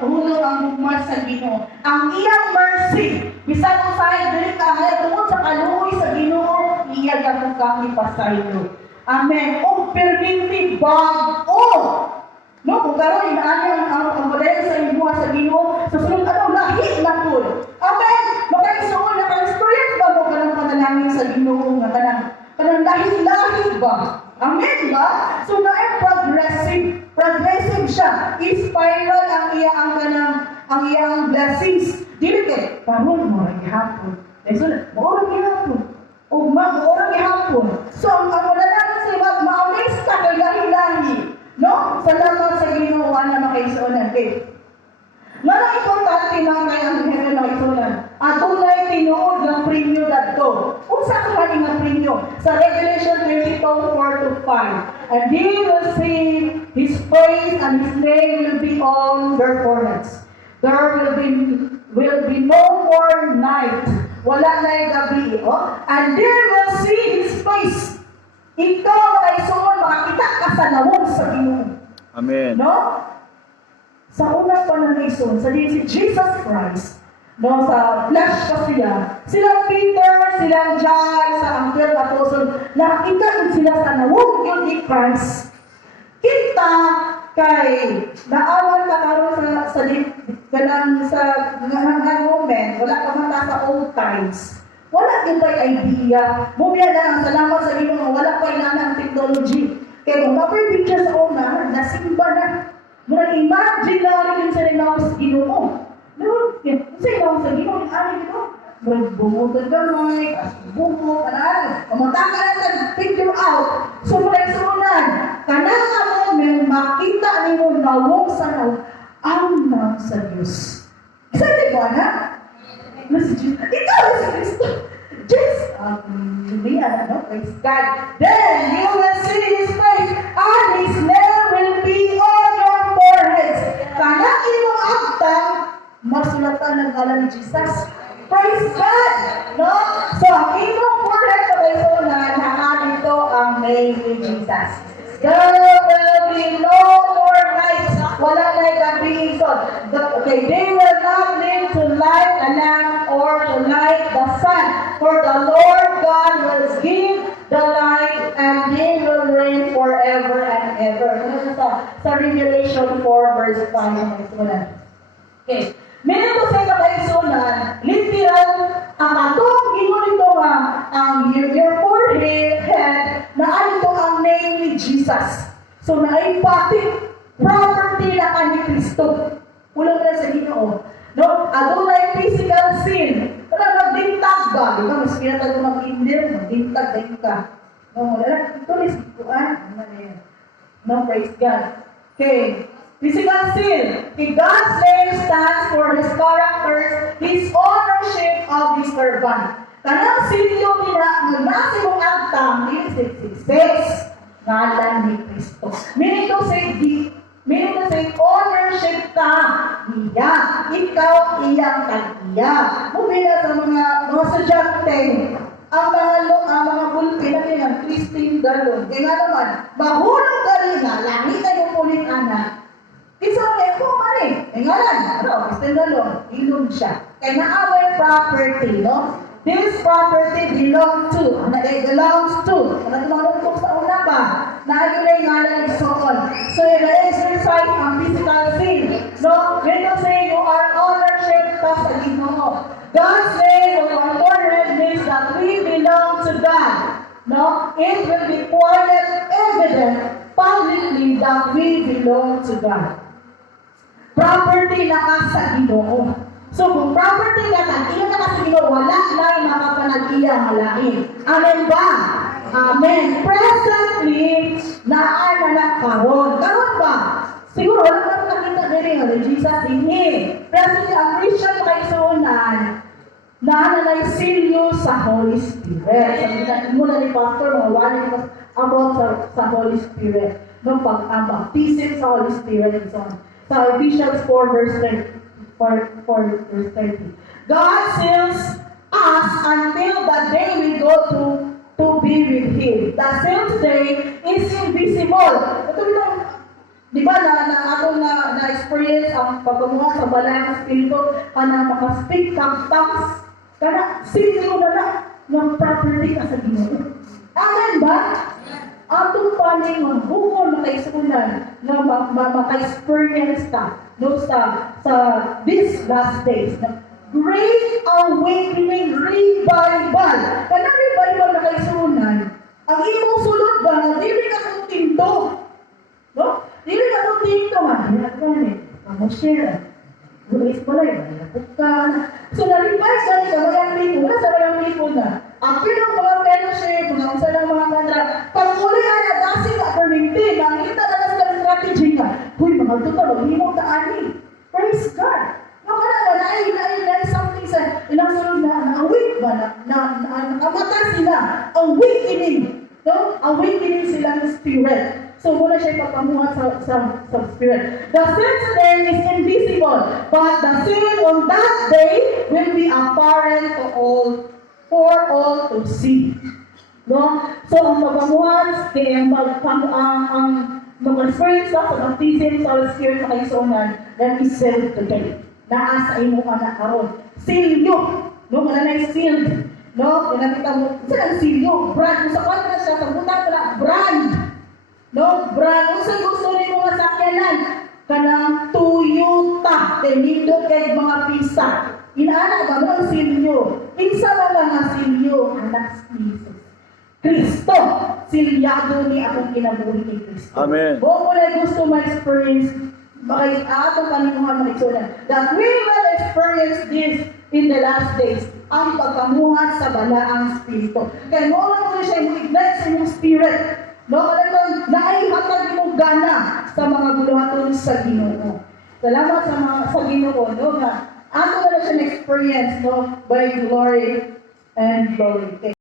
hulong ang bugmas sa Ginoo. Ang iyang mercy, bisan usahay dili ka tungod sa kaluoy sa Ginoo, iya gyud kang ipasaylo. Amen. O perminti bag-o. No, kung karon inaani ang modelo sa imuha sa Ginoo, sa sunod lahi na pud. Amen. Makaigsuon na ka-experience ba mo kanang panalangin sa Ginoo nga kanang lahi-lahi ba? Amen ba? So na progressive siya. Spiral ang iyang blessings. Dili kay karon mo ra gihapon. So mo ra gihapon. O mag-ora gihapon. So ang panalangin sa iba, ma-amaze ka kay lahi-lahi. No? Salamat sa Ginoo na makaisunan. Okay. Mga importante mga kayang heaven na isunan. Adunay tinuod ng premium dadto. Unsa ka man nga premium? Sa Revelation 22:4-5. And he will sing his praise and his name will be on their foreheads. There will be no more night. Wala na'y gabi. Oh? And they will see his face. Ikaw makaisuon, makakita ka sa lawong sa Ginoo. Amen. No? Sa unang pananaison, sa si Jesus Christ, no, sa flesh pa silang Peter, silang John, sa Angel Apostle, nakita din sila sa lawong yun ni Christ. Kita kay naawan ka karon sa moment, wala ka mata sa old times. Wala din ba'y idea. Mumya lang, salamat sa Ginoo, wala pa inanang technology. Kaya kung kapay picture sa una, nasimba na. Muna imagine na rin sa rin sa Ginoo. Sa ilaw sa Ginoo, yung ari dito. Bumog ang gamay, bumog, pamataka na figure out. So muna isunan, kanang moment, makita niyo nawong sa ang nang sa Diyos. Excited ba na? Ikaw si Kristo. Just, praise God. Then you will see His face, and His name will be on your foreheads. Kanang imong agtang, masulatan ng ngalan ni Jesus. Praise God! No? So, ang imong forehead sa kaisunan, dito ang name ni Jesus. There will be no more nights. Wala na gabi. Okay, they will not live to light a lamp or to light the sun. For the Lord God will give the light and He will reign forever and ever. Sa Revelation 4 verse 5. Okay. Meaning to say sa kaisunan, literal, ang atong ginunito ang your forehead na ito ang name ni Jesus. So naipati property na ka ni Kristo. Ulang na sa Ginoo. No? Adunay physical sin. Wala magdintag ba? Di ba? Mas pinatag mo mag-indir, magdintag din ka. No? Wala. Ito is kuan. No? Praise God. Okay. Physical sin. God's name stands for His characters, His ownership of His servant. Kanang silyo nila, nasa mong agtang, is 66. Ngalan ni Kristo. Meaning to say, ownership ka niya. Ikaw iyang tag-iya. Mubila sa mga sudyante, ang mga bulpi na kanyang Christine Galon. Kaya nga naman, mahulong galina, langit na yung pulit anak. Isang eko man eh. Ngalan, Christine Galon, ilong siya. Kaya naaway property, no? This property belongs to. Nagmamulong sa una pa. Naagulay ngalan ni Soon. So, you exercise ang physical sin. No? When you say you are ownership ka sa Ginoo. God's name on our forehead means that we belong to God. No? It will be quite evident publicly that we belong to God. Property na ka sa Ginoo. So, kung property ka sa Ginoo, wala na makapanag-iya malain. Amen ba? Amen. Presently, naan na karon. Karon ba? Siguro, wala na nakita din rin. Jesus dinhi. Presently, ang Christian kaisunan, naan na silyo sa Holy Spirit. Sabi muna ni Pastor, mga wala ni about sa Holy Spirit. Nung pag-baptism sa Holy Spirit and so on. Sa Ephesians 4 verse 30. God seals us until the day we go to be with Him. The sealed day is invisible. Ito Di ba atong na-experience ang pagkamuha sa balay ng Espiritu, kana maka-speak kang tongues, kana sino na ng property ka sa Ginoo. Amen ba? Atong paning ang bukod makaisunan na maka-experience ka no, sa these last days. Great awakening revival. Kana revival na kaisunan, ang imong sulod ba na dili ka kung tinto? No? Dili ka kung tinto nga. Hinagpan eh. Amo share. Gulis pala yun. So na-revive ka sa mayang lipo. Sa mayang lipo na. Ang pinong mga fellowship, mga unsa ng mga kantra, pag-uli na dasin na perminti, makikita na sa strategy nga. Huy, mga tuto, maghimong taani. Praise God. Nakalala na something sa ilang sunod na awake ba nakamata sila, awakening, no? Awakening sila ng spirit. So muna siya ipapamuha sa spirit. The sin today is invisible, but the sin on that day will be apparent to all, for all to see. No? So ang pagpamuhan, ang mag-experience sa baptism sa Holy Spirit sa kaisunan, that is sealed today. Naa sa imo anak karon. Silyo, no, wala na sealed. No, nakita mo, saan silyo? Brand, sa kanya siya, sa buta na brand. No, brand, kung saan gusto ni mga sakyanan, kanang Toyota, tenido kay mga pisa. Inaana ba mo ang silyo? Insa ba mga silyo? Anak ni Jesus. Kristo, silyado ni akong kinabuhi ni Kristo. Amen. Kung wala gusto ma-experience, bakit atong kanimuhan mag-experience, that we will experience this in the last days, ang pagkamuhat sa balaang Espiritu. Kaya mo lang mo siya i-ignite sa inyong spirit. No, kaya naihatag mo gana sa mga buluhaton sa Ginoo. Salamat sa Ginoo, no, na ato na siya na-experience, no, by glory and glory.